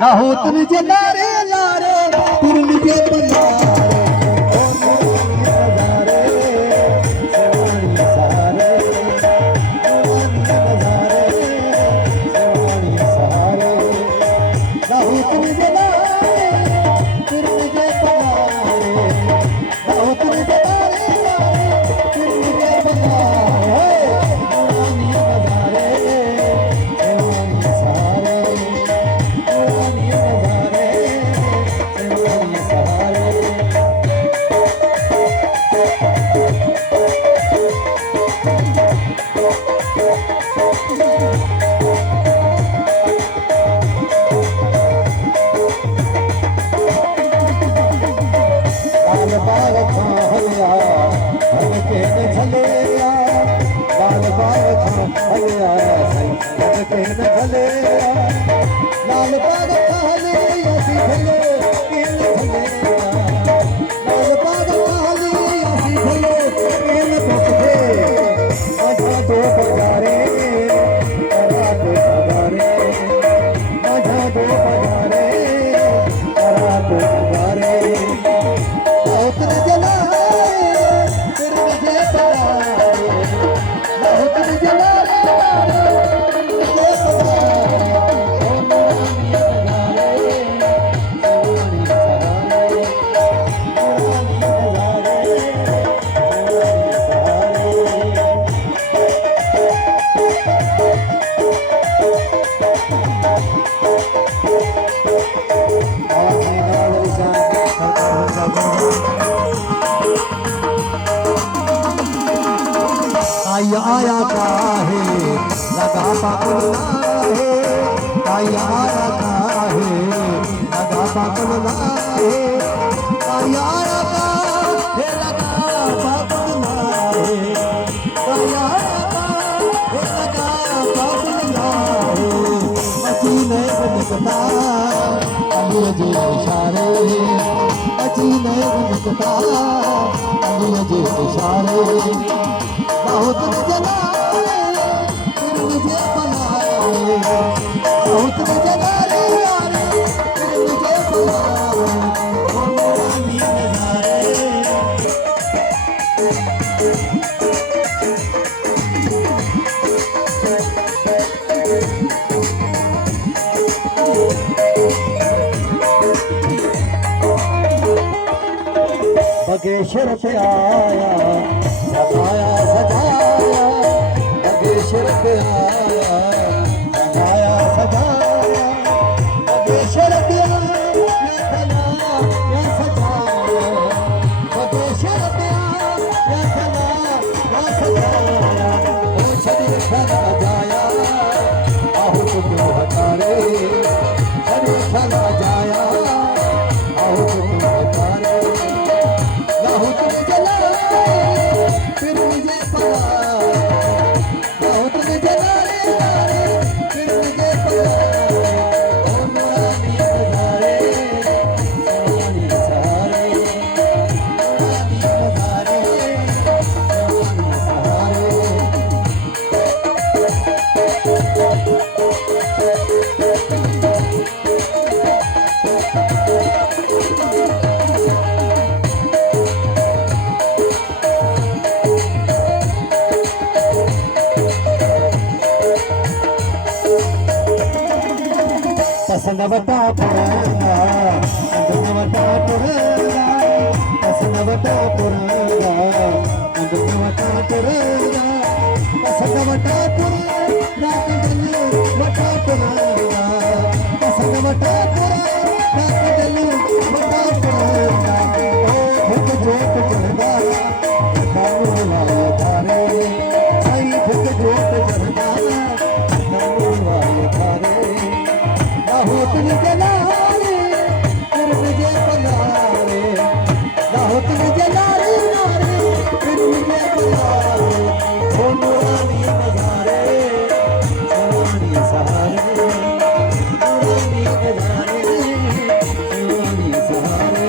ना हो तुझे लारे लारे फिर मुझे बनारे आया काहे लगा पागल है आया काहे लगा पागल है आया काहे लगा पागल है आया काहे लगा पागल है मचीने बनता अंग्रेजी इशारे मचीने बनता अंग्रेजी इशारे बहुत जलाए फिर मुझे बनाए बहुत जलाए फिर मुझे बनाए बगेश्वर पे आया सजाया सजाया बगेश्वर पे आया सजाया सजाया बगेश्वर पे आया सजाया बगेश्वर पे आया सजाया ओ शरीर खड़ा जाया आहू तुम हटारे शरीर खड़ा जाया आहू तुम हटारे फिर मुझे बहुत जलाए फिर मुझे ओ नूरानी नजारे नूरानी सहारे नूरानी नजारे नूरानी सहारे पसंदवटा पुराना अंदनवटा पुराना पसंदवटा पुराना अंदनवटा पुराना पसंदवटा पुराना अंदनवटा पुराना पसंदवटा पुराना अंदनवटा पुराना ओ भूख जोत जरदा कानून वाले थारे सही भूख जोत जरदा कानून वाले थारे हो तुझे लारे फिर मुझे बनारे ना हो तुझे लारे लारे फिर मुझे बनारे ओ नूरानी नजारे नूरानी सहारे नूरानी नजारे नूरानी सहारे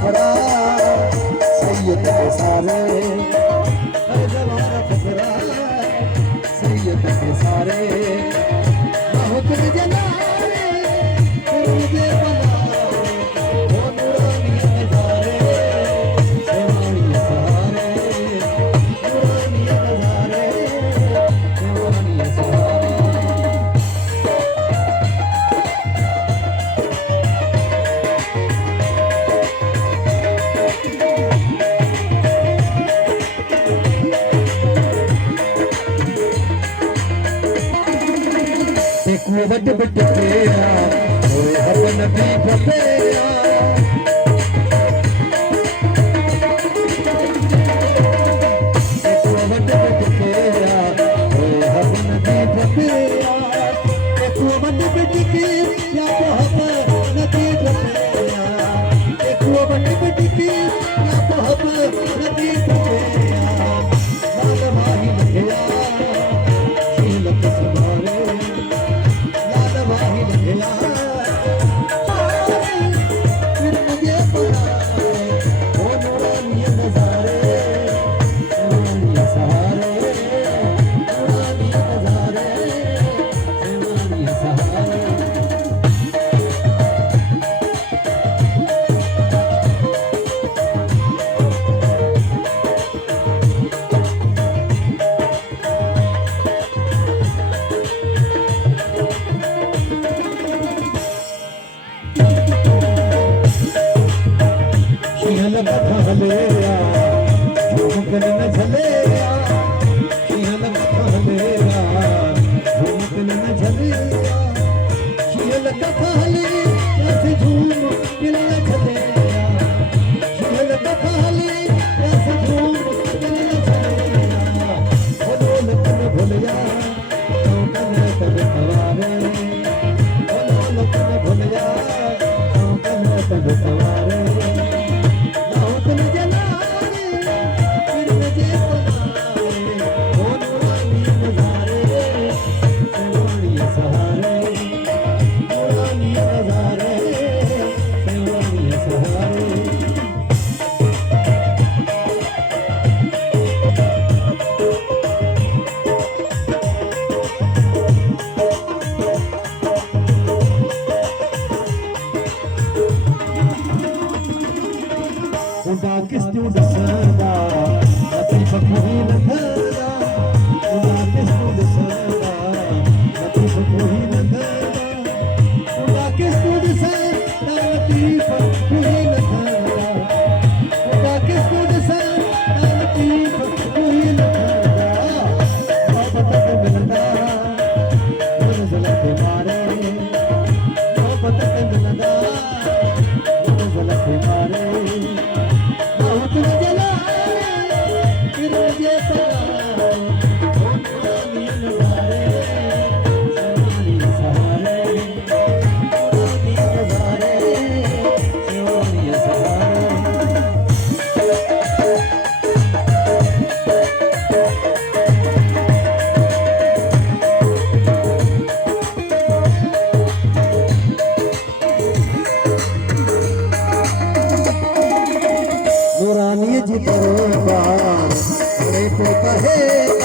फकरा सैयद के सारे हर जमाना फकरा सैयद के सारे बहुत जलारे मुझे बनाए वो नूरानी नजारे सेवानी सहारे नूरानी नजारे सेवानी सहारे देखो बट बट तेरा ओए हवन भी बतेरा देखो बट बट तेरा ओए हवन भी बतेरा देखो बट बट के या मोहब्बत नदी बतेरा देखो बट बट के या मोहब्बत नदी बतेरा लाल माही लगिया शीलक सुनारे भलेया झुमकन न झलेया शिहल भलेया झुमकन न झलेया शिहल कफाले ऐसे झूम दिल न झलेया शिहल कफाले ऐसे झूम दिल न झलेया बोलो लखन भुलिया तो कने तब सवारे बोलो लखन भुलिया तो कने तब सवारे उड़ा किस तू दसदा अती बखोही लखदा उड़ा किस तू दसदा अती बखोही लखदा उड़ा किस तू दसदा अती बखोही लखदा उड़ा किस तू दसदा अती बखोही लखदा मोहब्बत मिलदा मंज़िल के मारे मोहब्बत मिलदा मंज़िल के मारे नूरानी जी दरबार बड़े पुत है